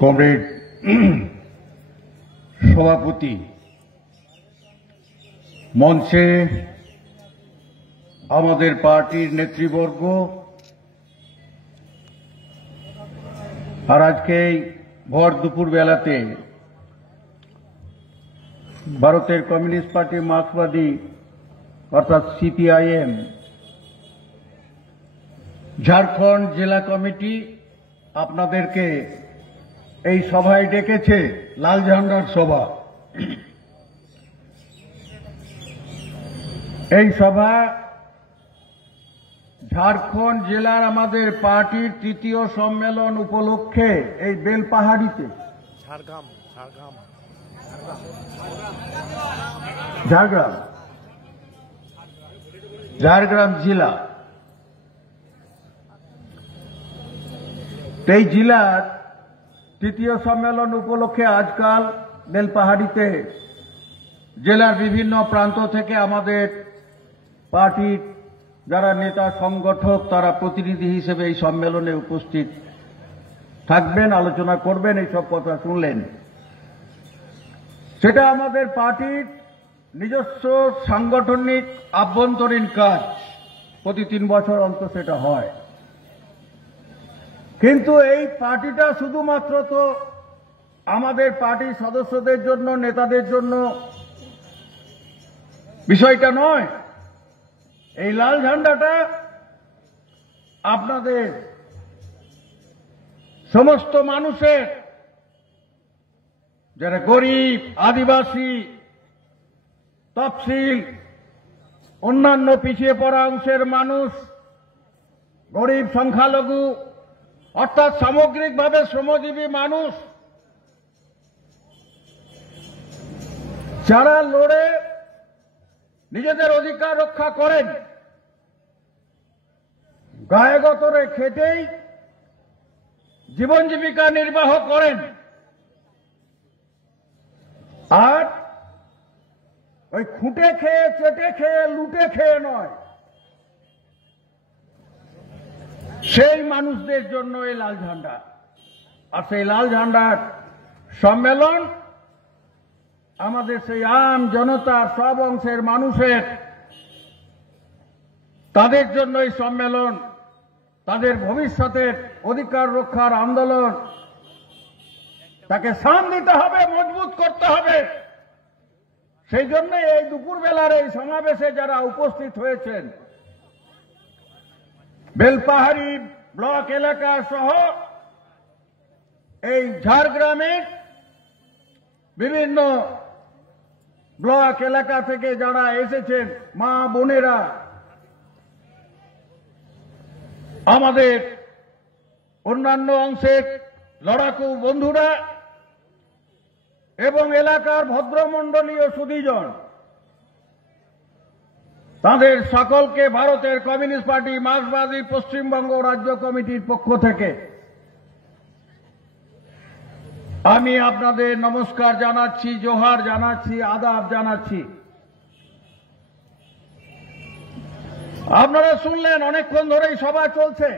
Comrade সভাপতি, মঞ্চে আমাদের পার্টির নেতৃবর্গ, আর আজকে ভর দুপুর বেলাতে ভারতের কমিউনিস্ট পার্টি মার্ক্সবাদী অর্থাৎ সিপিআইএম ঝাড়খণ্ড জেলা কমিটি আপনাদেরকে এই সভায় ডেকেছে, লাল ঝান্ডার সভা। এই সভা ঝাড়খণ্ড জেলার আমাদের পার্টির তৃতীয় সম্মেলন উপলক্ষে এই বেলপাহাড়িতে ঝাড়গ্রাম জেলা, এই জেলার তৃতীয় সম্মেলন উপলক্ষে আজকাল বেলপাহাড়িতে জেলার বিভিন্ন প্রান্ত থেকে আমাদের পার্টির যারা নেতা সংগঠক তারা প্রতিনিধি হিসেবে এই সম্মেলনে উপস্থিত থাকবেন, আলোচনা করবেন, এইসব কথা শুনলেন। সেটা আমাদের পার্টির নিজস্ব সাংগঠনিক আভ্যন্তরীণ কাজ, প্রতি 3 বছর অন্তর সেটা হয়। কিন্তু এই পার্টিটা শুধুমাত্র তো আমাদের পার্টির সদস্যদের জন্য, নেতাদের জন্য বিষয়টা নয়। এই লাল ঝান্ডাটা আপনাদের সমস্ত মানুষের, যারা গরিব, আদিবাসী, তফসিল, অন্যান্য পিছিয়ে পড়া অংশের মানুষ, গরিব, সংখ্যালঘু, অর্থাৎ সামগ্রিকভাবে শ্রমজীবী মানুষ যারা লড়ে নিজেদের অধিকার রক্ষা করেন, গায়ে গতরে খেটেই জীবন জীবিকা নির্বাহ করেন, আর ওই খুঁটে খেয়ে, চেটে খেয়ে, লুটে খেয়ে নয়, সেই মানুষদের জন্য এই লাল ঝান্ডা। আর সেই লাল ঝান্ডার সম্মেলন আমাদের সেই আম জনতার, সব অংশের মানুষের, তাদের জন্য এই সম্মেলন, তাদের ভবিষ্যতের অধিকার রক্ষার আন্দোলন, তাকে শান দিতে হবে, মজবুত করতে হবে। সেই জন্য এই দুপুরবেলার এই সমাবেশে যারা উপস্থিত হয়েছেন, বেলপাহাড়ি ব্লক এলাকা সহ এই ঝাড়গ্রামের বিভিন্ন ব্লক এলাকা থেকে যারা এসেছেন, মা বোনেরা, আমাদের অন্যান্য অংশের লড়াকু বন্ধুরা এবং এলাকার ভদ্রমণ্ডলীয় সুধীজন, তাদের সকলকে ভারতের কমিউনিস্ট পার্টি মার্ক্সবাদী পশ্চিমবঙ্গ রাজ্য কমিটির পক্ষ থেকে আমি আপনাদের নমস্কার জানাচ্ছি, জোহার জানাচ্ছি, আদাব জানাচ্ছি। আপনারা শুনলেন অনেকক্ষণ ধরেই সভা চলছে।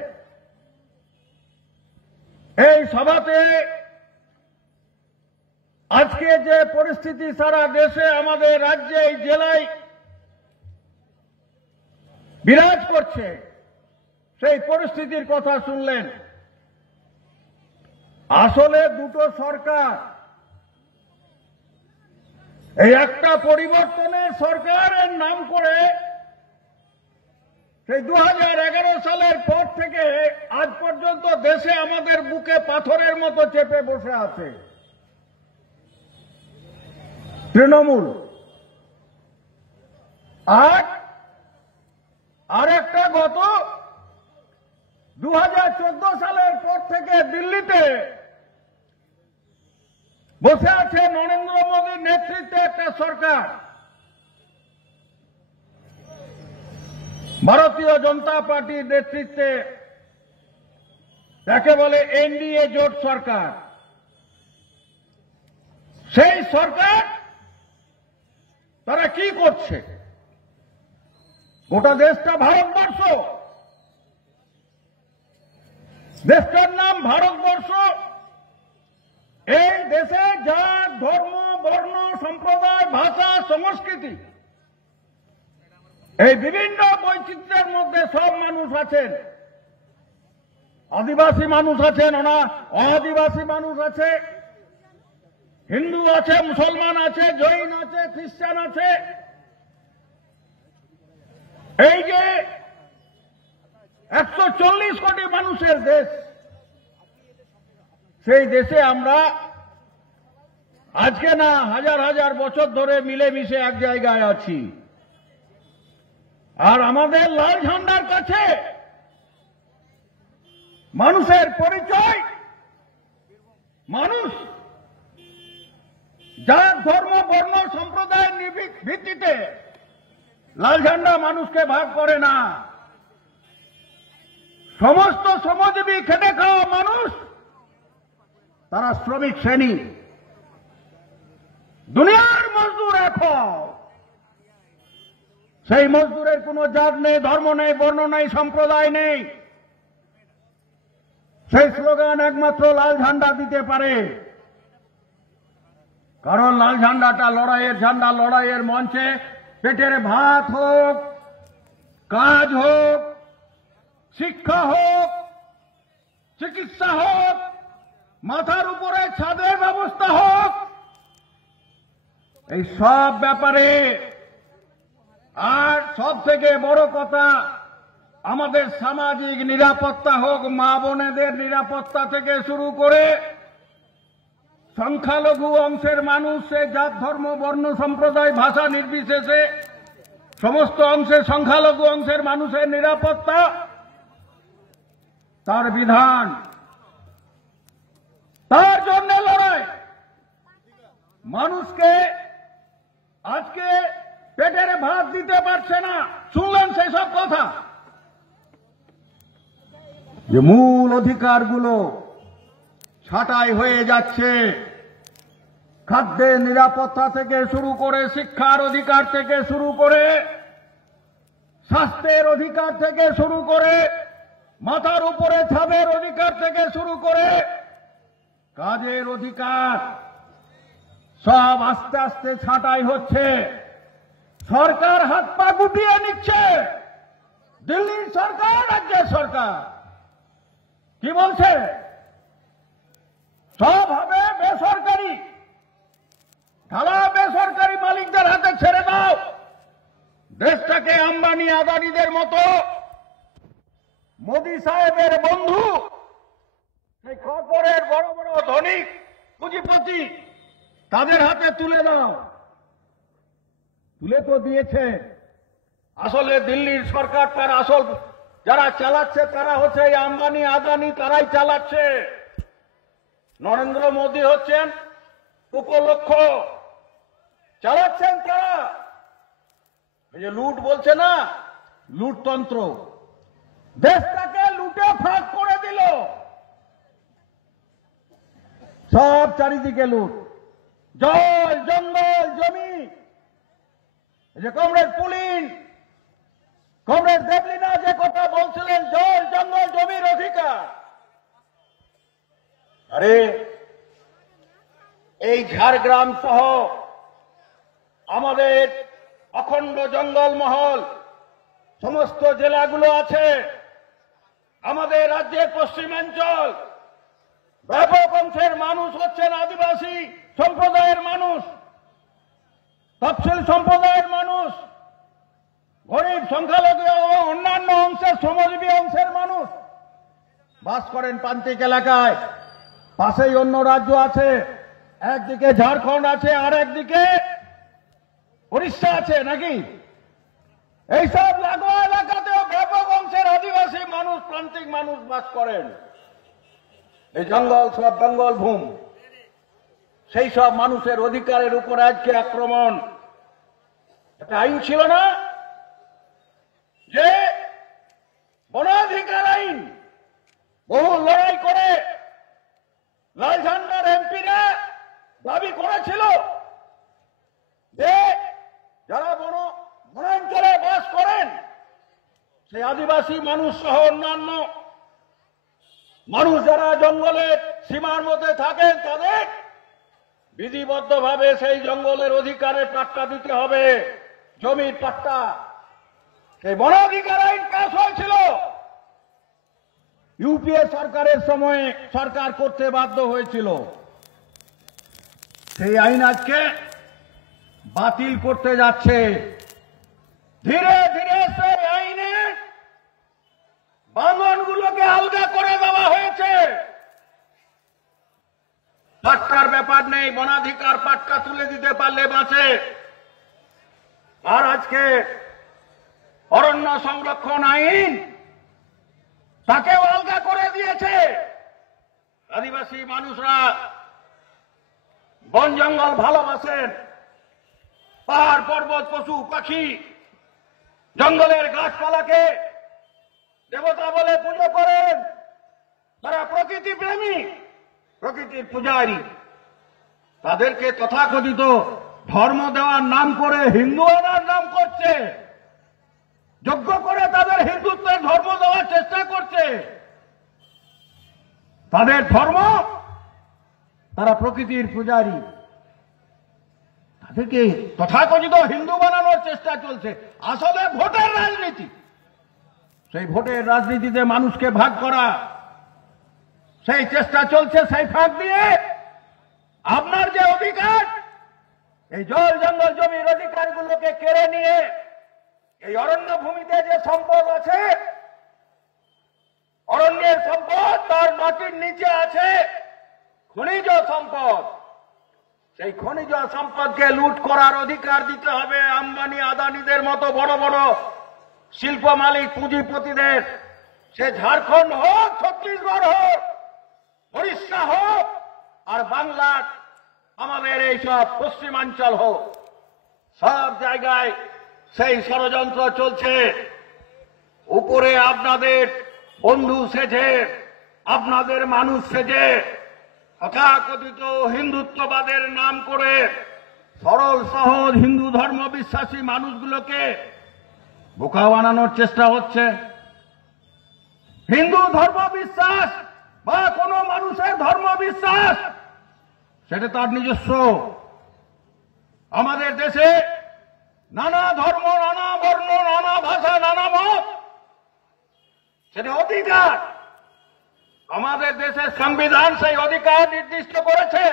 এই সভাতে আজকে যে পরিস্থিতি সারা দেশে, আমাদের রাজ্যে, এই জেলায় বিরাজ করছে, সেই পরিস্থিতির কথা শুনলেন। আসলে দুটো সরকার, এই একটা পরিবর্তনের সরকারের নাম করে সেই 2011 সালের পর থেকে আজ পর্যন্ত দেশে আমাদের বুকে পাথরের মতো চেপে বসে আছে তৃণমূল। আর একটা গত 2014 সালের পর থেকে দিল্লিতে বসে আছে নরেন্দ্র মোদীর নেতৃত্বে একটা সরকার, ভারতীয় জনতা পার্টির নেতৃত্বে, যাকে বলে এনডিএ জোট সরকার। সেই সরকার তারা কি করছে? গোটা দেশটা ভারতবর্ষ, দেশটার নাম ভারতবর্ষ, দেশে জাত ধর্ম বর্ণ সম্প্রদায় ভাষা সংস্কৃতি এই বিভিন্ন বৈচিত্র্যের মধ্যে সব মানুষ আছেন। আদিবাসী মানুষ আছেন, আদিবাসী মানুষ আছে, হিন্দু আছে, মুসলমান আছে, জৈন আছে, খ্রিস্টান আছে। এই যে 140 কোটি মানুষের দেশ, সেই দেশে আমরা আজকে না হাজার হাজার বছর ধরে মিলেমিশে এক জায়গায় আছি। আর আমাদের লাল ঝান্ডার কাছে মানুষের পরিচয়, মানুষ জাত ধর্ম বর্ণ সম্প্রদায়ের ভিত্তিতে লাল ঝান্ডা মানুষকে ভাগ করে না। সমস্ত শ্রমজীবী খেটে খাওয়া মানুষ, তারা শ্রমিক শ্রেণী, দুনিয়ার মজদুর এখন। সেই মজদুরের কোনো জাত নেই, ধর্ম নেই, বর্ণ নেই, সম্প্রদায় নেই। সেই স্লোগান একমাত্র লাল ঝান্ডা দিতে পারে। কারণ লাল ঝান্ডাটা লড়াইয়ের ঝান্ডা, লড়াইয়ের মঞ্চে পেটের ভাত হোক, কাজ হোক, শিক্ষা হোক, চিকিৎসা হোক, মাথার উপরে ছাদের ব্যবস্থা হোক, এই সব ব্যাপারে। আর সব থেকে বড় কথা, আমাদের সামাজিক নিরাপত্তা হোক, মা বোনেদের নিরাপত্তা থেকে শুরু করে সংখ্যালঘু অংশের মানুষ, সে জাত ধর্ম বর্ণ সম্প্রদায় ভাষা নির্বিশেষে সমস্ত অংশে সংখ্যালঘু অংশের মানুষের নিরাপত্তা, তার বিধান, তার জন্য লড়াই। মানুষকে আজকে পেটের ভাত দিতে পারছে না, শুনলেন সেসব কথা, যে মূল অধিকারগুলো ছাঁটাই হয়ে যাচ্ছে। খাদ্যের নিরাপত্তা থেকে শুরু করে, শিক্ষার অধিকার থেকে শুরু করে, স্বাস্থ্যের অধিকার থেকে শুরু করে, মাথার উপরে ছাদের অধিকার থেকে শুরু করে, কাজের অধিকার, সব আস্তে আস্তে ছাঁটাই হচ্ছে। সরকার হাত পা গুটিয়ে নিচ্ছে। দিল্লির সরকার, রাজ্যের সরকার কি বলছে? সব হবে বেসরকারি, ঢালা বেসরকারি মালিকদের হাতে ছেড়ে দাও। দেশটাকে আম্বানি আদানিদের মতো মোদী সাহেবের বন্ধু, সেই কর্পোরেট বড় বড় ধনিক পুঁজিপতি, তাদের হাতে তুলে দাও। তুলে তো দিয়েছে। আসলে দিল্লির সরকার, তার আসল যারা চালাচ্ছে তারা হচ্ছে এই আম্বানি আদানি, তারাই চালাচ্ছে। নরেন্দ্র মোদী হচ্ছেন উপলক্ষ, চালাচ্ছেন তারা। এই যে লুট বলছে না, লুটতন্ত্র, দেশটাকে লুটে ফাঁক করে দিল। সব চারিদিকে লুট, জল জঙ্গল জমি। এই যে কমরেড পুলিন, কমরেড দেবলিনা যে কথা বলছিলেন, জল জঙ্গল জমির অধিকার, আরে এই ঝাড়গ্রাম সহ আমাদের অখণ্ড জঙ্গলমহল সমস্ত জেলাগুলো আছে। আমাদের রাজ্যের পশ্চিমাঞ্চল ব্যাপক অংশের মানুষ হচ্ছেন আদিবাসী সম্প্রদায়ের মানুষ, তফসিল সম্প্রদায়ের মানুষ, গরিব সংখ্যালঘু এবং অন্যান্য অংশের শ্রমজীবী অংশের মানুষ বাস করেন প্রান্তিক এলাকায়। পাশেই অন্য রাজ্য আছে, একদিকে ঝাড়খণ্ড আছে, আর একদিকে উড়িষ্যা আছে নাকি? এইসব লাগোয়া এলাকাতেও ব্যাপক অংশের আদিবাসী মানুষ, প্রান্তিক মানুষ বাস করেন। এই জঙ্গল সব বেঙ্গল ভূম, সেই সব মানুষের অধিকারের উপর আজকে আক্রমণ। একটা আইন ছিল না যে বনাধিকার আইন, বহু লড়াই করে লাল ঝান্ডার এমপিরা দাবি করেছিল যে যারা বনাঞ্চলে বাস করেন, সেই আদিবাসী মানুষ সহ অন্যান্য মানুষ যারা জঙ্গলের সীমার মধ্যে থাকেন, তাদের বিধিবদ্ধভাবে সেই জঙ্গলের অধিকারের পাট্টা দিতে হবে, জমির পাট্টা। সেই বনাধিকার আইন পাস হয়েছিল, ইউপিএ সরকারের সময়ে সরকার করতে বাধ্য হয়েছিল। সেই আইন আজকে বাতিল করতে যাচ্ছে। ধীরে ধীরে সেই আইনে বাঁধনগুলোকে আলগা করে দেওয়া হয়েছে। পাট্টার ব্যাপার নেই, বনাধিকার পাট্টা তুলে দিতে পারলে বাঁচে। আর আজকে অরণ্য সংরক্ষণ আইন তাকেও আলগা করে দিয়েছে। আদিবাসী মানুষরা বন জঙ্গল ভালোবাসেন, পাহাড় পর্বত পশু পাখি জঙ্গলের গাছপালাকে দেবতা বলে পুজো করেন। তারা প্রকৃতি প্রেমী, প্রকৃতির পূজারী। তাদেরকে তথাকথিত ধর্ম দেওয়ার নাম করে হিন্দু আনার নাম করছে, যোগ্য করে তাদের হিন্দুত্বের ধর্ম দেওয়ার চেষ্টা করছে। তাদের ধর্ম, তারা প্রকৃতির পূজারী, তাদেরকে তথাকথিত হিন্দু বানানোর চেষ্টা চলছে। আসলে ভোটের রাজনীতি। সেই ভোটের রাজনীতিতে মানুষকে ভাগ করা, সেই চেষ্টা চলছে। সেই ফাঁক দিয়ে আপনার যে অধিকার, এই জল জঙ্গল জমির অধিকারগুলোকে কেড়ে নিয়ে এই অরণ্য ভূমিতে যে সম্পদ আছে, অরণ্যের সম্পদ, তার মাটির নিচে আছে খনিজ সম্পদ। সেই খনিজ সম্পদকে লুট করার অধিকার দিতে হবে আম্বানি আদানিদের মতো বড় বড় শিল্প মালিক পুঁজিপতিদের। সে ঝাড়খণ্ড হোক, ছত্তিশগড় হোক, ওড়িশা হোক, আর বাংলার আমাদের এইসব পশ্চিমাঞ্চল হোক, সব জায়গায় সেই ষড়যন্ত্র চলছে। উপরে আপনাদের বন্ধু সেজে, আপনাদের মানুষ সেজে, তথাকথিত হিন্দুত্ববাদের নাম করে সরল সহজ হিন্দু ধর্ম বিশ্বাসী মানুষগুলোকে বোকা বানানোর চেষ্টা হচ্ছে। হিন্দু ধর্ম বিশ্বাস বা কোনো মানুষের ধর্ম বিশ্বাস, সেটা তার নিজস্ব। আমাদের দেশে নানা ধর্ম, নানা বর্ণ, নানা ভাষা, নানা মত, সেটা অধিকার। আমাদের দেশের সংবিধান সেই অধিকার নির্দিষ্ট করেছে।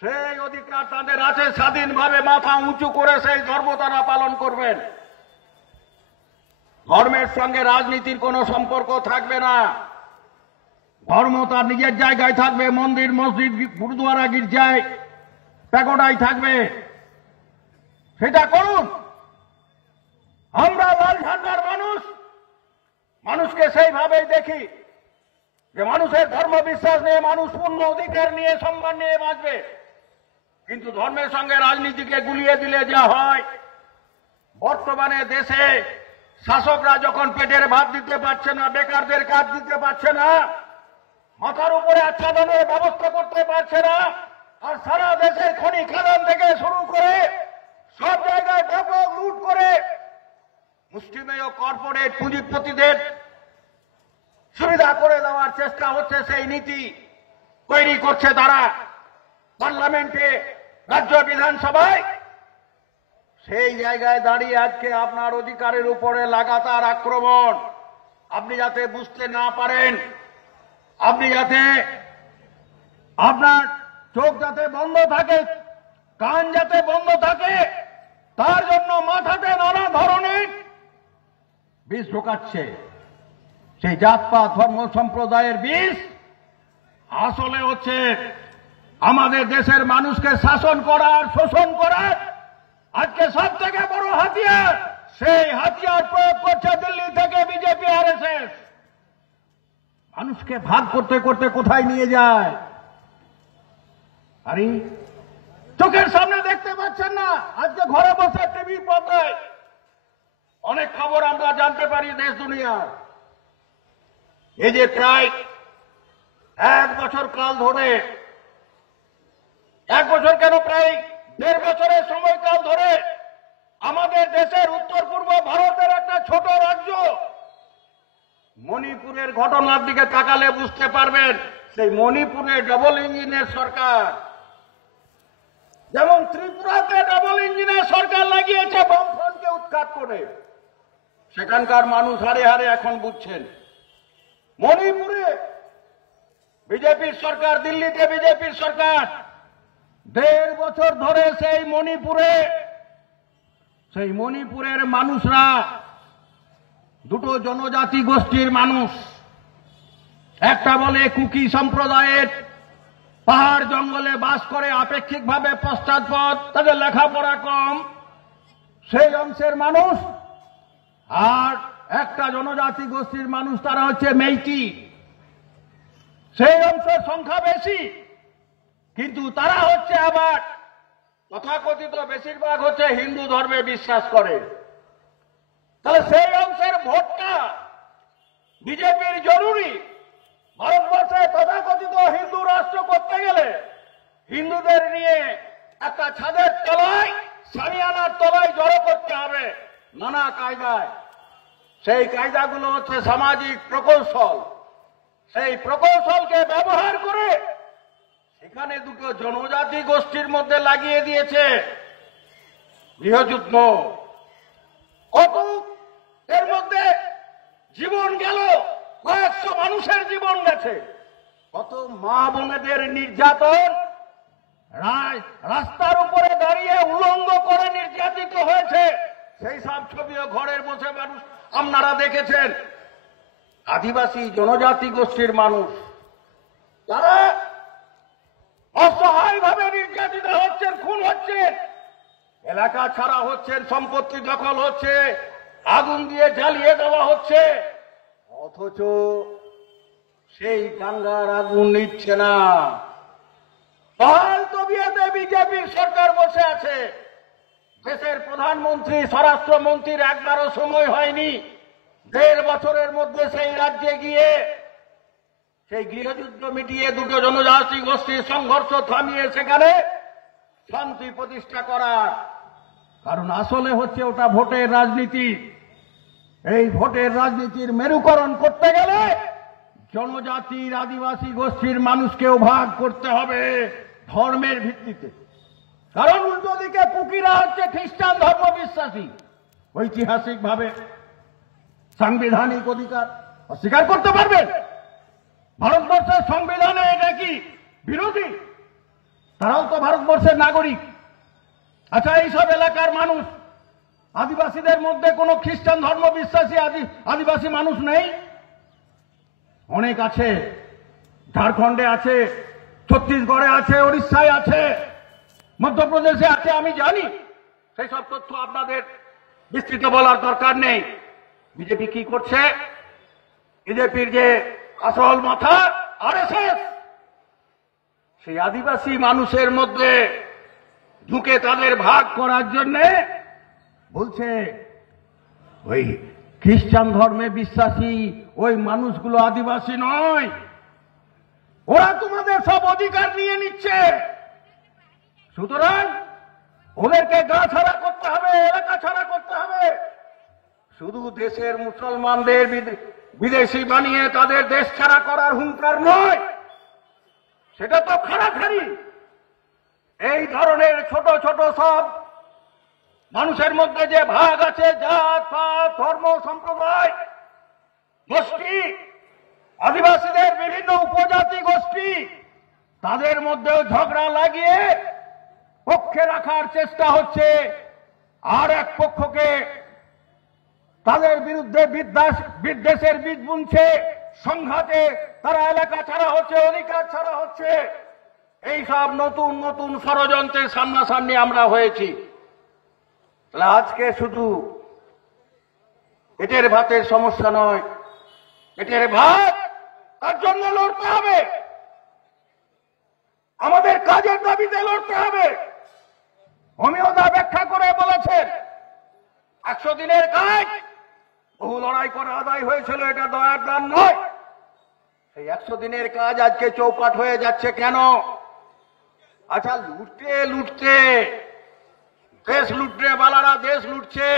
সেই অধিকার তাদের আছে, স্বাধীনভাবে মাথা উঁচু করে সেই ধর্ম তারা পালন করবেন। ধর্মের সঙ্গে রাজনীতির কোনো সম্পর্ক থাকবে না। ধর্ম তার নিজের জায়গায় থাকবে, মন্দির মসজিদ গুরুদুয়ারা গির্জায় প্যাগোডায় থাকবে, সেটা করুন। আমরা লাল ঝান্ডার মানুষ, মানুষকে সেইভাবেই দেখি যে মানুষের ধর্ম বিশ্বাস নিয়ে মানুষ পূর্ণ অধিকার নিয়ে সম্মান নিয়ে বাঁচবে। কিন্তু ধর্মের সঙ্গে রাজনীতিকে গুলিয়ে দিলে যা হয়, বর্তমানে দেশে শাসকরা যখন পেটের ভাত দিতে পারছে না, বেকারদের কাজ দিতে পারছে না, মাথার উপরে আচ্ছাদনের ব্যবস্থা করতে পারছে না, আর সারা দেশের খনি খাদান থেকে শুরু করে সব জায়গায় ব্যাপক লুট করে মুষ্টিমেয় কর্পোরেট পুঁজিপতিদের সুবিধা করে দেওয়ার চেষ্টা হচ্ছে। সেই নীতি তৈরি করছে তারা পার্লামেন্টে, রাজ্য বিধানসভায়। সেই জায়গায় দাঁড়িয়ে আজকে আপনার অধিকারের উপরে লাগাতার আক্রমণ। আপনি যাতে বুঝতে না পারেন, আপনি যাতে আপনার চোখ যাতে বন্ধ থাকে, কান যাতে বন্ধ থাকে, তার জন্য মাথাতে নানা ধরনের বিষ ঢোকাচ্ছে। সেই জাতপাত ধর্ম সম্প্রদায়ের বিষ আসলে হচ্ছে আমাদের দেশের মানুষকে শাসন করার, শোষণ করার আজকে সব থেকে বড় হাতিয়ার। সেই হাতিয়ার প্রয়োগ করছে দিল্লি থেকে বিজেপি আরএসএস। মানুষকে ভাগ করতে করতে কোথায় নিয়ে যায়? আরে চোখের সামনে দেখতে পাচ্ছেন না? আজকে ঘরে বসে টিভির পর্দায় অনেক খবর আমরা জানতে পারি দেশ দুনিয়ার। এই যে প্রায় 1 বছর কাল ধরে, 1 বছর কেন, প্রায় 1.5 বছরের সময়কাল ধরে আমাদের দেশের উত্তর পূর্ব ভারতের একটা ছোট রাজ্য মণিপুরের ঘটনার দিকে তাকালে বুঝতে পারবেন। সেই মণিপুরে ডবল ইঞ্জিনের সরকার, যেমন ত্রিপুরাতে ডাবল ইঞ্জিনের সরকার লাগিয়েছে বামফ্রন্টকে উৎখাত করে, সেখানকার মানুষ হারে হারে এখন বুঝছেন। মণিপুরে বিজেপির সরকার, দিল্লিতে বিজেপির সরকার 1.5 বছর ধরে সেই মণিপুরের মানুষরা, দুটো জনজাতি গোষ্ঠীর মানুষ, একটা বলে কুকি সম্প্রদায়ের, পাহাড় জঙ্গলে বাস করে, আপেক্ষিকভাবে পশ্চাৎপদ, তাদের লেখাপড়া কম, সেই অংশের মানুষ। আর একটা জনজাতি গোষ্ঠীর মানুষ, তারা হচ্ছে মেইতি, সেই অংশের সংখ্যা বেশি, কিন্তু তারা হচ্ছে আবার তথাকথিত বেশিরভাগ হচ্ছে হিন্দু ধর্মে বিশ্বাস করে। তাহলে সেই অংশের ভোটটা বিজেপির জরুরি। ভারতবর্ষে তথাকথিত হিন্দু রাষ্ট্র করতে গেলে হিন্দুদের নিয়ে একটা ছাদের তলায়, সামিয়ানার তলায় জড়ো করতে হবে নানা কায়দায়। সেই কায়দাগুলো হচ্ছে সামাজিক প্রকৌশল। সেই প্রকৌশলকে ব্যবহার করে সেখানে দুটো জনজাতি গোষ্ঠীর মধ্যে লাগিয়ে দিয়েছে গৃহযুদ্ধ। কত এর মধ্যে জীবন গেল, কয়েকশো মানুষের জীবন গেছে, কত মা বোনেদের নির্যাতন, রাস্তার উপরে দাঁড়িয়ে উলঙ্গ করে নির্যাতিত হয়েছে, সেই সব ছবিও ঘরের বসে মানুষ আপনারা দেখেছেন। আদিবাসী জনজাতি গোষ্ঠীর মানুষ তারা অসহায়ভাবে নির্যাতিত হচ্ছেন, খুন হচ্ছেন, এলাকা ছাড়া হচ্ছেন, সম্পত্তি দখল হচ্ছে, আগুন দিয়ে জ্বালিয়ে দেওয়া হচ্ছে, অথচ সেই দাঙ্গার আগুন নিচ্ছে না। পাহাড় তবিয়াতে বিজেপির সরকার বসে আছে। দেশের প্রধানমন্ত্রী, স্বরাষ্ট্রমন্ত্রীর একবারও সময় হয়নি 1.5 বছরের মধ্যে সেই রাজ্যে গিয়ে সেই গৃহযুদ্ধ মিটিয়ে দুটো জনজাতি গোষ্ঠীর সংঘর্ষ থামিয়ে সেখানে শান্তি প্রতিষ্ঠা করার। কারণ আসলে হচ্ছে ওটা ভোটের রাজনীতি। এই ভোটের রাজনীতির মেরুকরণ করতে গেলে জনজাতির, আদিবাসী গোষ্ঠীর মানুষকেও ভাগ করতে হবে ধর্মের ভিত্তিতে। কারণ উল্টো দিকে কুকিরা হচ্ছে খ্রিস্টান ধর্ম বিশ্বাসী, ঐতিহাসিকভাবে সাংবিধানিক অধিকার অস্বীকার করতে পারবেন? ভারতবর্ষের সংবিধানে এটা কি বিরোধী? তারাও তো ভারতবর্ষের নাগরিক। আচ্ছা, এইসব এলাকার মানুষ, আদিবাসীদের মধ্যে কোনো খ্রিস্টান ধর্ম বিশ্বাসী আদিবাসী মানুষ নেই? অনেক আছে, ঝাড়খণ্ডে আছে, ছত্তিশগড়ে আছে, ওড়িশায় আছে, মধ্যপ্রদেশে আছে, আমি জানি। সেই সব তথ্য আপনাদের বিস্তৃত বলার দরকার নেই। বিজেপি কি করছে? বিজেপির যে আসল মাথা আরএসএস, সেই আদিবাসী মানুষের মধ্যে ঢুকে তাদের ভাগ করার জন্য বলছে ওই খ্রিস্টান ধর্মে বিশ্বাসী ওই মানুষগুলো আদিবাসী নয়, ওরা তোমাদের সব অধিকার নিয়ে নিচ্ছে, সুতরাং ওদেরকে গা ছাড়া করতে হবে, এলাকা ছাড়া করতে হবে। শুধু দেশের মুসলমানদের বিদেশি বানিয়ে তাদের দেশ ছাড়া করার হুঙ্কার নয়, সেটা তো খাড়াখাড়ি। এই ধরনের ছোট ছোট সব মানুষের মধ্যে যে ভাগ আছে, জাত পাত, ধর্ম, সম্প্রদায়, গোষ্ঠী, আদিবাসীদের বিভিন্ন উপজাতি গোষ্ঠী, তাদের মধ্যেও ঝগড়া লাগিয়ে পক্ষে রাখার চেষ্টা হচ্ছে। আর এক পক্ষকে তাদের বিরুদ্ধে বিদ্বেষের বীজ বুনছে, সংঘাতে তারা এলাকা ছাড়া হচ্ছে, অধিকার ছাড়া হচ্ছে। এই সব নতুন নতুন ষড়যন্ত্রের সামনাসামনি আমরা হয়েছি। তাহলে আজকে শুধু পেটের ভাতের সমস্যা নয়, পেটের ভাত তার জন্য লড়তে হবে, আমাদের কাজের দাবিতে লড়তে হবে। অমিয়দা ব্যাখ্যা করে বলেছেন 100 দিনের কাজ বহু লড়াই করে আদায় হয়েছিল, এটা দয়ার দান নয়। সেই 100 দিনের কাজ আজকে চৌপাট হয়ে যাচ্ছে কেন? আচ্ছা, লুটতে লুটতে দেশ লুটনে বালারা দেশ লুটছে,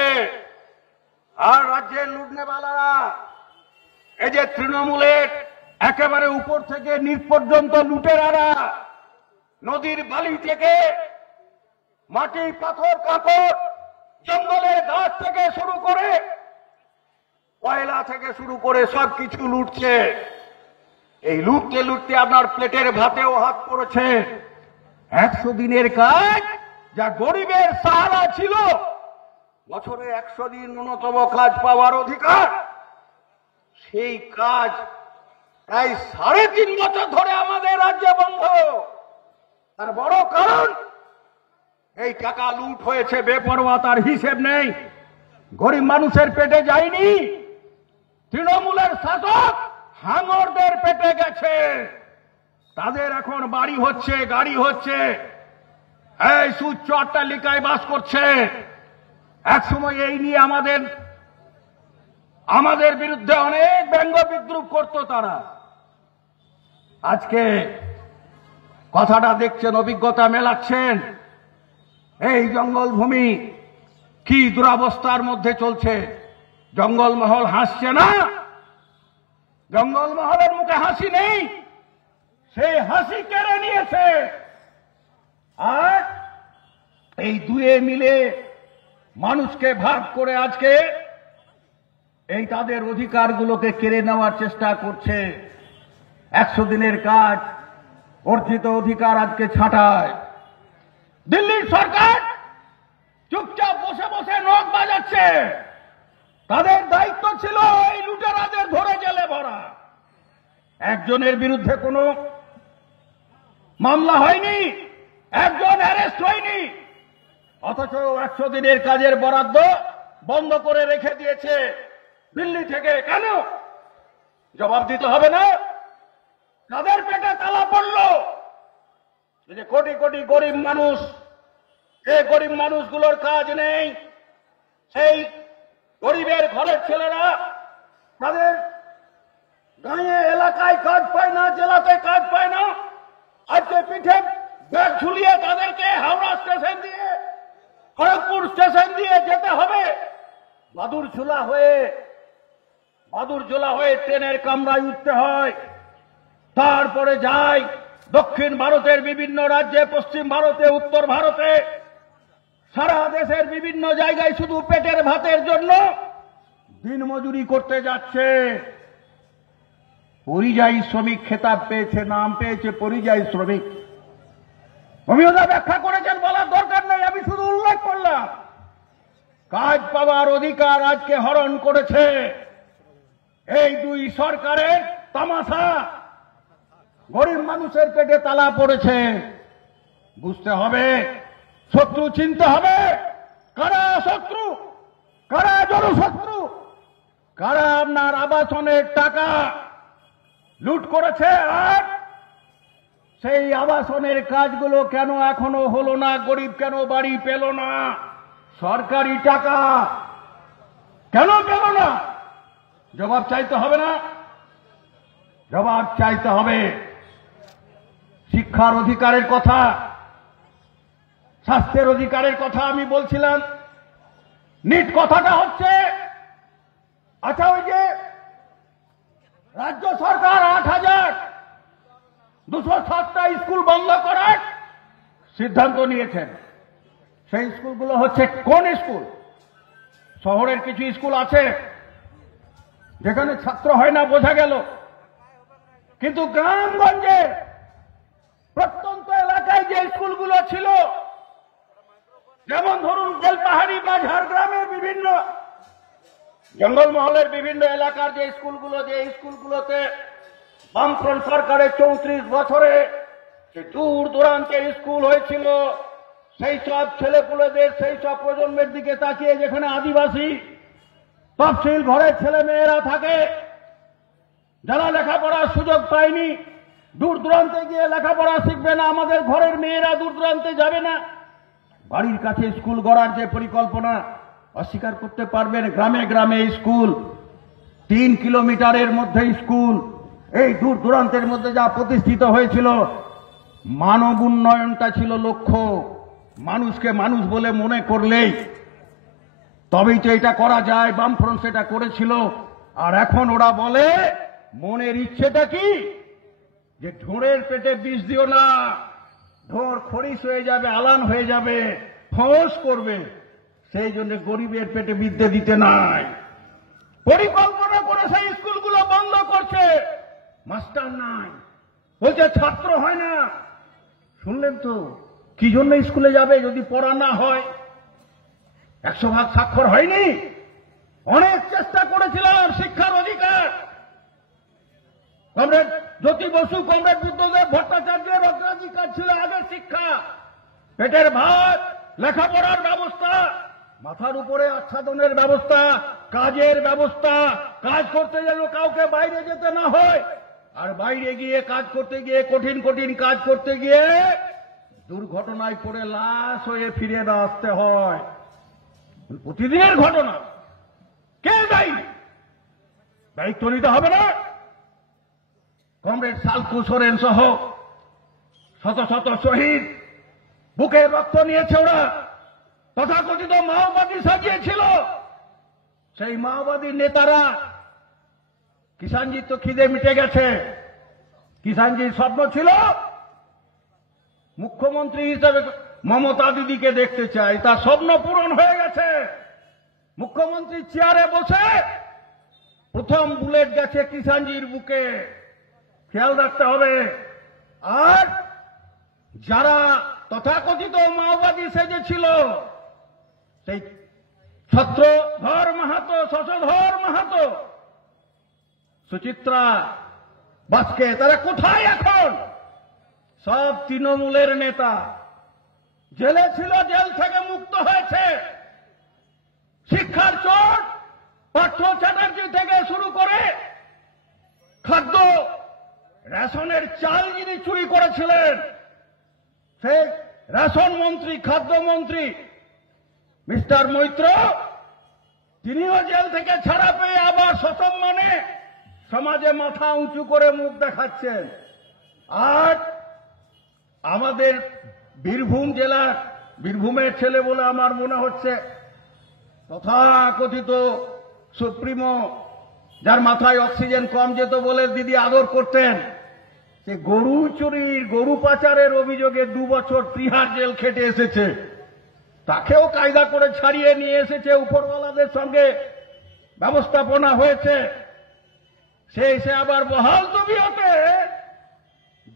আর রাজ্যের লুটনে বালারা এই যে তৃণমূলের একেবারে উপর থেকে নিচ পর্যন্ত লুটেরারা নদীর বালি থেকে মাটি পাথর কাঁকর জঙ্গলের গাছ থেকে শুরু করে কয়লা থেকে শুরু করে সবকিছু লুটছে। এই লুটতে লুটতে আপনার প্লেটের ভাতেও হাত পড়েছে। 100 দিনের কাজ যা গরিবের সাহারা ছিল, বছরে 100 দিন ন্যূনতম কাজ পাওয়ার অধিকার, সেই কাজ প্রায় 3.5 বছর ধরে আমাদের রাজ্যে বন্ধ। তার বড় কারণ এই টাকা লুট হয়েছে বেপরোয়া, তার হিসেব নেই। গরিব মানুষের পেটে যায়নি, তৃণমূলের শাসক হাঙরদের পেটে গেছে। তাদের এখন বাড়ি হচ্ছে, গাড়ি হচ্ছে, এই সুচ্চ অট্টালিকায় বাস করছে। একসময় এই নিয়ে আমাদের বিরুদ্ধে অনেক ব্যঙ্গ বিদ্রুপ করত তারা। আজকে কথাটা দেখছেন, অভিজ্ঞতা মেলাচ্ছেন। এই জঙ্গলভূমি কি দুরাবস্থার মধ্যে চলছে। জঙ্গলমহল হাসছে না, জঙ্গলমহলের মুখে হাসি নেই, সেই হাসি কেড়ে নিয়েছে। আর এই দুয়ে মিলে মানুষকে ভাগ করে আজকে এই তাদের অধিকারগুলোকে কেড়ে নেওয়ার চেষ্টা করছে। 100 দিনের কাজ, অর্জিত অধিকার আজকে ছাঁটায়। দিল্লির সরকার চুপচাপ বসে বসে নখ বাজাচ্ছে। তাদের দায়িত্ব ছিল এই লুটেরাদের ধরে জেলে ভরা। একজনের বিরুদ্ধে কোনো মামলা হয়নি, একজন অ্যারেস্ট হয়নি, অথচ 100 দিনের কাজের বরাদ্দ বন্ধ করে রেখে দিয়েছে দিল্লি থেকে। কেন? জবাব দিতে হবে না? তাদের পেটে তালা পড়ল। যে কোটি কোটি গরিব মানুষ, এই গরিব মানুষগুলোর কাজ নেই, সেই গরিবের ঘরের ছেলেরা তাদের গাঁয়ে এলাকায় কাজ পায় না, জেলাতে কাজ পায় না। আজকে পিঠে ব্যাগ ঝুলিয়ে তাদেরকে হাওড়া স্টেশন দিয়ে, খড়গপুর স্টেশন দিয়ে যেতে হবে। বাদুরঝোলা হয়ে ট্রেনের কামরায় উঠতে হয়, তারপরে যায় দক্ষিণ ভারতের বিভিন্ন রাজ্যে, পশ্চিম ভারতে, উত্তর ভারতে, সারা দেশের বিভিন্ন জায়গায় শুধু পেটের ভাতের জন্য দিনমজুরি করতে যাচ্ছে। পরিযায়ী শ্রমিক খেতাব পেয়েছে, নাম পেয়েছে পরিযায়ী শ্রমিক। অমিয়দা ব্যাখ্যা করেছেন, বলার দরকার নেই, আমি শুধু উল্লেখ করলাম। কাজ পাওয়ার অধিকার আজকে হরণ করেছে এই দুই সরকারের তামাশা। গরিব মানুষের পেটে তালা পড়েছে। বুঝতে হবে, শত্রু চিনতে হবে, কারা শত্রু, কারা জনশত্রু, কারা আপনার আবাসনের টাকা লুট করেছে। আর সেই আবাসনের কাজগুলো কেন এখনো হলো না? গরিব কেন বাড়ি পেল না? সরকারি টাকা কেন পেল না? জবাব চাইতে হবে না? জবাব চাইতে হবে। শিক্ষার অধিকারের কথা, স্বাস্থ্যের অধিকারের কথা আমি বলছিলাম। নিট কথাটা হচ্ছে, আচ্ছা ওই যে রাজ্য সরকার 8,207টা স্কুল বন্ধ করার সিদ্ধান্ত নিয়েছেন। সেই স্কুলগুলো হচ্ছে কোন স্কুল? শহরের কিছু স্কুল আছে যেখানে ছাত্র হয় না, বোঝা গেল, কিন্তু গ্রামগঞ্জে প্রত্যন্ত এলাকায় যে স্কুলগুলো ছিল, যেমন ধরুন বেলপাহাড়ি বা ঝাড়গ্রামের বিভিন্ন জঙ্গলমহলের বিভিন্ন এলাকার যে স্কুলগুলোতে বামফ্রন্ট সরকারের 34 বছরে দূর দূরান্তের স্কুল হয়েছিল, সেই সব ছেলেপুলেদের, সেই সব প্রজন্মের দিকে তাকিয়ে যেখানে আদিবাসী তফসিল ঘরের ছেলে মেয়েরা থাকে, যারা লেখাপড়ার সুযোগ পায়নি, দূর দূরান্তে গিয়ে লেখাপড়া শিখবে না, আমাদের ঘরের মেয়েরা দূর দূরান্তে যাবে না। বাড়ির কাছে স্কুল গড়ার যে পরিকল্পনা, অস্বীকার করতে পারবেন, গ্রামে গ্রামে স্কুল, 3 কিলোমিটারের মধ্যে স্কুল, এই দূর দূরান্তের মধ্যে যা প্রতিষ্ঠিত হয়েছিল, মানব উন্নয়নটা ছিল লক্ষ্য। মানুষকে মানুষ বলে মনে করলেই তবেই তো এটা করা যায়। বামফ্রন্ট সেটা করেছিল। আর এখন ওরা বলে মনের ইচ্ছেটা কি? যে ঢোঁড়ের পেটে বিষ দিও না, ঢোঁড় খরিস হয়ে যাবে, আলান হয়ে যাবে। ফোঁস করবে, সেই জন্য গরিবের পেটে বিদ্যে দিতে নাই, পরিকল্পনা করে সেই স্কুলগুলো বন্ধ করছে। মাস্টার নাই, বলছে ছাত্র হয় না। শুনলেন তো কি জন্য স্কুলে যাবে যদি পড়া না হয়? 100% স্বাক্ষর হয়নি। অনেক চেষ্টা করেছিলাম শিক্ষার অধিকার। কমরেড জ্যোতি বসু, কমরেড বুদ্ধদেব ভট্টাচার্যের অগ্রাধিকার ছিল আগে শিক্ষা, পেটের ভাত, লেখাপড়ার ব্যবস্থা, মাথার উপরে আচ্ছাদনের ব্যবস্থা, কাজের ব্যবস্থা, কাজ করতে যেন কাউকে বাইরে যেতে না হয়, আর বাইরে গিয়ে কাজ করতে গিয়ে কঠিন কঠিন কাজ করতে গিয়ে দুর্ঘটনায় পড়ে লাশ হয়ে ফিরে না আসতে হয়। প্রতিদিনের ঘটনা, কে দায়ী? দায়িত্ব নিতে হবে না? কমরেড সালকু সোরেন সহ শত শত শহীদ বুকে রক্ত নিয়েছে ওরা, তথাকথিত মাওবাদী সাজিয়েছিল। সেই মাওবাদী নেতারা, কিষাণজির তো খিদে মিটে গেছে। কিষাণজির স্বপ্ন ছিল মুখ্যমন্ত্রী হিসেবে মমতা দিদিকে দেখতে চাই, তার স্বপ্ন পূরণ হয়ে গেছে। মুখ্যমন্ত্রী চেয়ারে বসে প্রথম বুলেট গেছে কিষাণজির বুকে, খেয়াল রাখতে হবে। আর যারা তথাকথিত মাওবাদী সেজেছিল, সেই ছত্রধর মাহাতো, শশধর মাহাতো, সুচিত্রা বাস্কে, তারা কোথায় এখন? সব তৃণমূলের নেতা। জেলে ছিল, জেল থেকে মুক্ত হয়েছে। শিক্ষার চোট পার্থ চ্যাটার্জি থেকে শুরু করে খাদ্য রেশনের চাল যিনি চুরি করেছিলেন, সেই রেশন মন্ত্রী, খাদ্যমন্ত্রী মিস্টার মৈত্র, তিনিও জেল থেকে ছাড়া পেয়ে আবার সসম্মানে সমাজে মাথা উঁচু করে মুখ দেখাচ্ছেন। আর আমাদের বীরভূম জেলার, বীরভূমের ছেলে বলে আমার মনে হচ্ছে, তথাকথিত সুপ্রিমো, যার মাথায় অক্সিজেন কম যেত বলে দিদি আদর করতেন, সে গরু চুরির, গরু পাচারের অভিযোগে 2 বছর তিহার জেল খেটে এসেছে। তাকেও কায়দা করে ছাড়িয়ে নিয়ে এসেছে, উপরওয়ালাদের সঙ্গে ব্যবস্থাপনা হয়েছে। সে এসে আবার বহাল তবিয়তে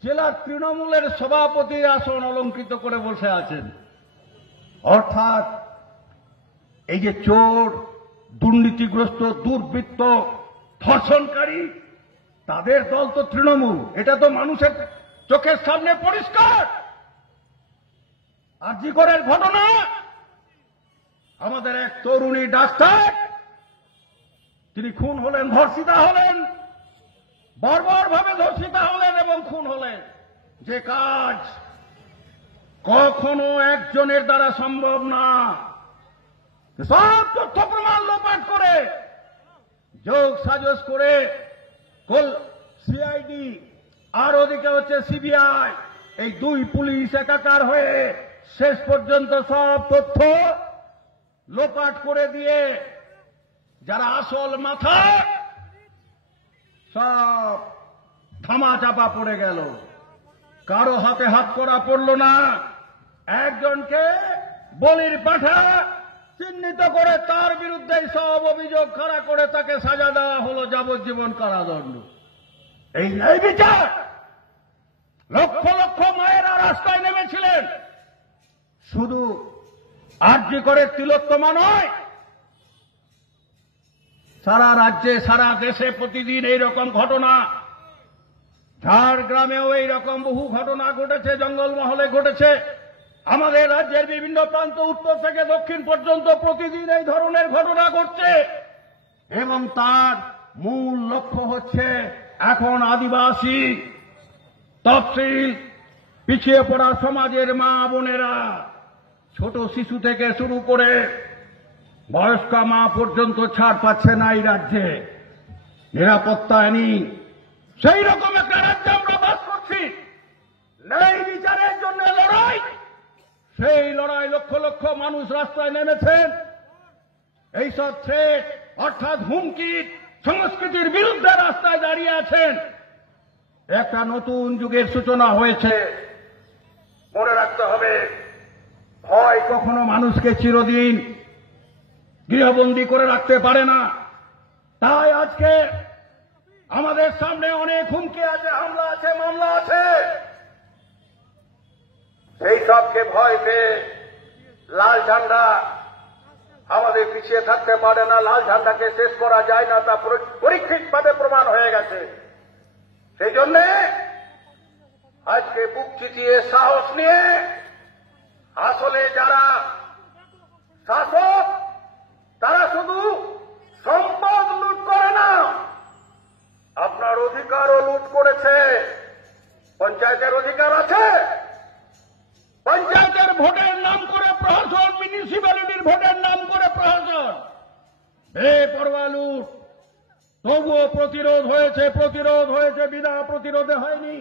জেলার তৃণমূলের সভাপতির আসন অলঙ্কৃত করে বসে আছেন। অর্থাৎ এই যে চোর, দুর্নীতিগ্রস্ত, দুর্বৃত্ত, ধর্ষণকারী, তাদের দল তো তৃণমূল, এটা তো মানুষের চোখের সামনে পরিষ্কার। আর জি করের ঘটনা, আমাদের এক তরুণী ডাক্তার, তিনি খুন হলেন, ধর্ষিতা হলেন, বর্বরভাবে ধর্ষিতা হলেন এবং খুন হলেন। যে কাজ কখনো একজনের দ্বারা সম্ভব না, সব তথ্য প্রমাণ লোপাট করে, যোগ সাজস করে সিআইডি আর ওদিকে হচ্ছে সিবিআই, এই 2 পুলিশ একাকার হয়ে শেষ পর্যন্ত সব তথ্য লোপাট করে দিয়ে যারা আসল মাথা, সব ধামা চাপা পড়ে গেল। কারো হাতে হাত করা পড়ল না। একজনকে বলির পাঠা চিহ্নিত করে তার বিরুদ্ধে সব অভিযোগ খাড়া করে তাকে সাজা দেওয়া হলো যাবজ্জীবন কারাদণ্ড। এই ন্যায় বিচার? লক্ষ লক্ষ মায়েরা রাস্তায় নেমেছিলেন। শুধু আরজি করে তিলোত্তমা নয়, সারা রাজ্যে, সারা দেশে প্রতিদিন এইরকম ঘটনা। ঝাড়গ্রামেও এইরকম বহু ঘটনা ঘটেছে, জঙ্গলমহলে ঘটেছে। আমাদের রাজ্যের বিভিন্ন প্রান্ত, উত্তর থেকে দক্ষিণ পর্যন্ত প্রতিদিন এই ধরনের ঘটনা ঘটছে। এবং তার মূল লক্ষ্য হচ্ছে এখন আদিবাসী, তফসিল, পিছিয়ে পড়া সমাজের মা বোনেরা, ছোট শিশু থেকে শুরু করে বয়স্ক মা পর্যন্ত ছাড় পাচ্ছে না এই রাজ্যে। নিরাপত্তা নেই। সেই রকম একটা রাজ্যে আমরা বাস করছি। ন্যায় বিচারের জন্য লড়াই, সেই লড়াই লক্ষ লক্ষ মানুষ রাস্তায় নেমেছেন। এইসব থ্রেট অর্থাৎ হুমকি সংস্কৃতির বিরুদ্ধে রাস্তায় দাঁড়িয়ে আছেন। একটা নতুন যুগের সূচনা হয়েছে। মনে রাখতে হবে, ভয় কখনো মানুষকে চিরদিন গৃহবন্দী করে রাখতে পারে না। তাই আজকে আমাদের সামনে অনেক হুমকি আছে, হামলা আছে, মামলা আছে। সেই সবকে ভয় পেয়ে লাল ঝান্ডা আমাদের পিছিয়ে থাকতে পারে না। লাল ঝান্ডাকে শেষ করা যায় না, তা পরীক্ষিতভাবে প্রমাণ হয়ে গেছে। সেই জন্য আজকে বুক চিতিয়ে সাহস নিয়ে আসলে যারা শাসক তারা শুধু সম্পদ লুট করে না, আপনার অধিকারও লুট করেছে। পঞ্চায়েতের অধিকার আছে, পঞ্চায়েতের ভোটের নাম করে প্রশাসন, মিউনিসিপ্যালিটির ভোটের নাম করে প্রশাসন বেপরোয়া লুট। তবুও প্রতিরোধ হয়েছে, বিনা প্রতিরোধে হয়নি।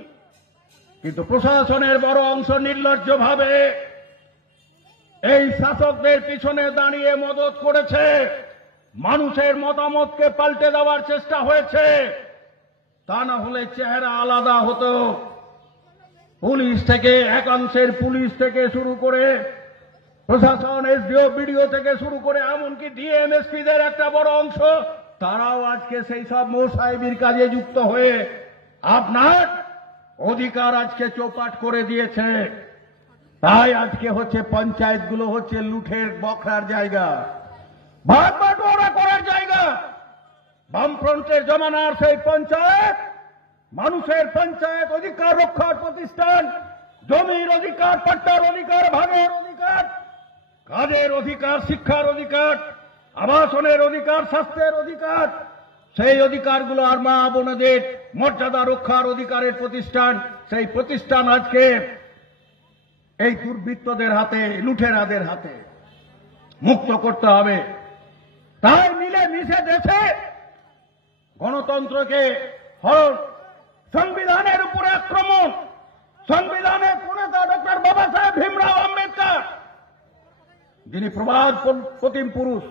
কিন্তু প্রশাসনের বড় অংশ নির্লজ্জভাবে এই শাসকদের পিছনে দাঁড়িয়ে মদত করেছে। মানুষের মতামতকে পাল্টে দেওয়ার চেষ্টা হয়েছে, তা না হলে চেহারা আলাদা হতো। পুলিশ থেকে, একাংশের পুলিশ থেকে শুরু করে প্রশাসন, এসডিও, বিডিও থেকে শুরু করে এমনকি ডিএম, এসপিদের একটা বড় অংশ, তারাও আজকে সেই সব মোসাহেবির কাজে যুক্ত হয়ে আপনার অধিকার আজকে চৌপাট করে দিয়েছে। তাই আজকে হচ্ছে পঞ্চায়েতগুলো হচ্ছে লুঠের বখরার জায়গা, ভাগ বাটোয়ারা করার জায়গা। বামফ্রন্টের জমানার সেই পঞ্চায়েত মানুষের পঞ্চায়েত, অধিকার রক্ষার প্রতিষ্ঠান, জমির অধিকার, পাট্টার অধিকার, ভাগের অধিকার, কাজের অধিকার, শিক্ষার অধিকার, আবাসনের অধিকার, স্বাস্থ্যের অধিকার, সেই অধিকারগুলো আর মা বোনদের মর্যাদা রক্ষার অধিকারের প্রতিষ্ঠান, সেই প্রতিষ্ঠান আজকে এই দুর্বৃত্তদের হাতে, লুঠেরাদের হাতে মুক্ত করতে হবে। তাই মিলে মিশে দেশে গণতন্ত্রকে সংবিধানের উপরে আক্রমণ, সংবিধানের প্রণেতা ডক্টর বাবা সাহেব ভীমরাও আম্বেদকর, যিনি প্রবাদ প্রতিম পুরুষ,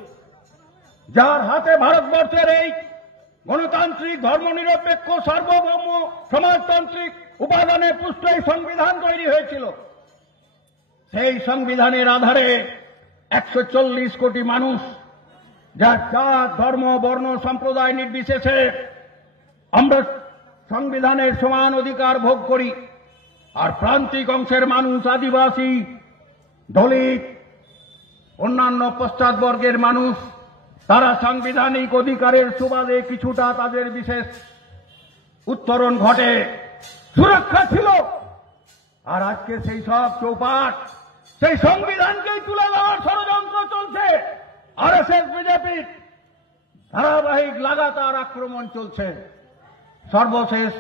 যার হাতে ভারতবর্ষের এই গণতান্ত্রিক, ধর্মনিরপেক্ষ, সার্বভৌম, সমাজতান্ত্রিক উপাদানে পুষ্ট এই সংবিধান তৈরি হয়েছিল। সেই সংবিধানের আধারে 140 কোটি মানুষ, যার জাত, ধর্ম, বর্ণ, সম্প্রদায় নির্বিশেষে আমরা সংবিধানের সমান অধিকার ভোগ করি। আর প্রান্তিক অংশের মানুষ, আদিবাসী, দলিত, অন্যান্য পশ্চাৎবর্গের মানুষ, তারা সাংবিধানিক অধিকারের সুবাদে কিছুটা তাদের বিশেষ উত্তরণ ঘটে, সুরক্ষা ছিল। আর আজকে সেই সব চৌপাট, সেই সংবিধানকেই তুলে দেওয়ার ষড়যন্ত্র চলছে। আরএসএস, বিজেপির ধারাবাহিক লাগাতার আক্রমণ চলছে। সর্বশেষ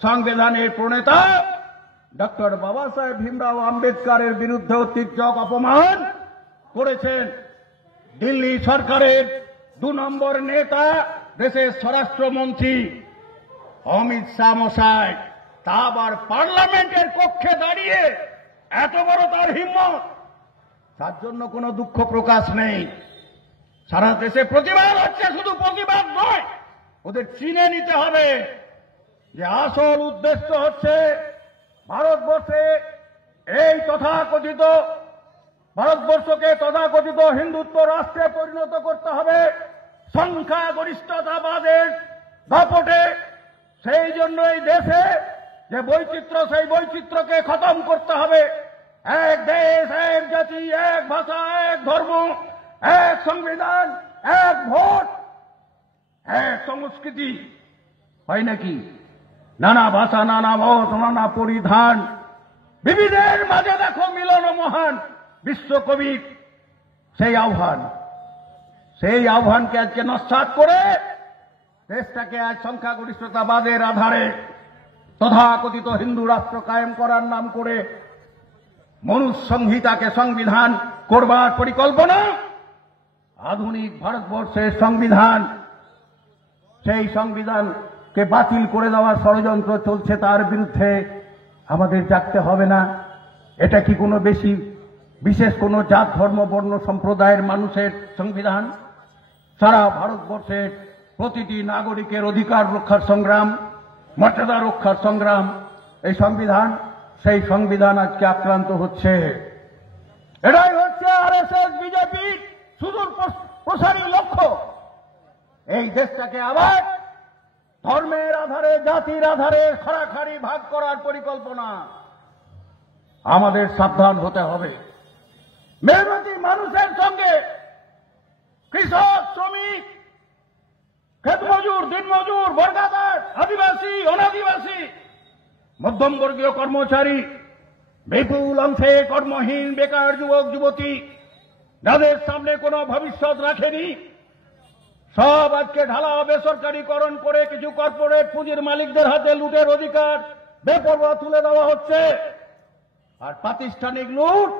সংবিধানের প্রণেতা ডক্টর বাবা সাহেব ভীমরাও আম্বেদকরের বিরুদ্ধেও তীর্যক অপমান করেছেন দিল্লি সরকারের 2 নম্বর নেতা, দেশের স্বরাষ্ট্রমন্ত্রী অমিত শাহ মশাই। তা আবার পার্লামেন্টের কক্ষে দাঁড়িয়ে এত বড় তার হিম্মত, তার জন্য কোনো দুঃখ প্রকাশ নেই। সারা দেশে প্রতিবাদ হচ্ছে, শুধু প্রতিবাদ নয়, ওদের চিনে নিতে হবে যে আসল উদ্দেশ্য হচ্ছে ভারতবর্ষে এই তথাকথিত ভারতবর্ষকে তথাকথিত হিন্দুত্ব রাষ্ট্রে পরিণত করতে হবে সংখ্যাগরিষ্ঠতাবাদের দাপটে। সেই জন্য এই দেশে যে বৈচিত্র্য, সেই বৈচিত্র্যকে খতম করতে হবে। এক দেশ, এক জাতি, এক ভাষা, এক ধর্ম, এক সংবিধান, এক ভোট, এক সংস্কৃতি। হয় নাকি? নানা ভাষা, নানা মত, নানা পরিধান, বিবিধের মাঝে দেখো মিলন মহান, বিশ্বকবির সেই আহ্বানকে আজকে নস্যাৎ করে দেশটাকে আজ সংখ্যাগরিষ্ঠতাবাদের আধারে তথাকথিত হিন্দু রাষ্ট্র কায়েম করার নাম করে মনুষ্য সংহিতাকে সংবিধান করবার পরিকল্পনা, আধুনিক ভারতবর্ষের সংবিধান, সেই সংবিধানকে বাতিল করে দেওয়ার ষড়যন্ত্র চলছে। তার বিরুদ্ধে আমাদের জাগতে হবে না? এটা কি কোনো বিশেষ কোনো জাত, ধর্ম, বর্ণ, সম্প্রদায়ের মানুষের সংবিধান? সারা ভারতবর্ষের প্রতিটি নাগরিকের অধিকার রক্ষার সংগ্রাম, মর্যাদা রক্ষার সংগ্রাম, এই সংবিধান, সেই সংবিধান আজকে আক্রান্ত হচ্ছে। এটাই হচ্ছে আরএসএস বিজেপির সুদূর প্রসারী লক্ষ্য। এই দেশটাকে আবার ধর্মের আধারে, জাতির আধারে খড়াখড়ি ভাগ করার পরিকল্পনা। আমাদের সাবধান হতে হবে। মেহনতি মানুষের সঙ্গে কৃষক, শ্রমিক, ক্ষেতমজুর, দিনমজুর, বর্গাদার, আদিবাসী, অনাদিবাসী, মধ্যমবর্গীয় কর্মচারী, বিপুল অংশে কর্মহীন বেকার যুবক যুবতী, যাদের সামনে কোনো ভবিষ্যৎ রাখেনি, সব আজকে ঢালাও বেসরকারীকরণ করে কিছু কর্পোরেট পুঁজির মালিকদের হাতে লুটের অধিকার বেপরোয়া তুলে দেওয়া হচ্ছে। আর প্রাতিষ্ঠানিক লুট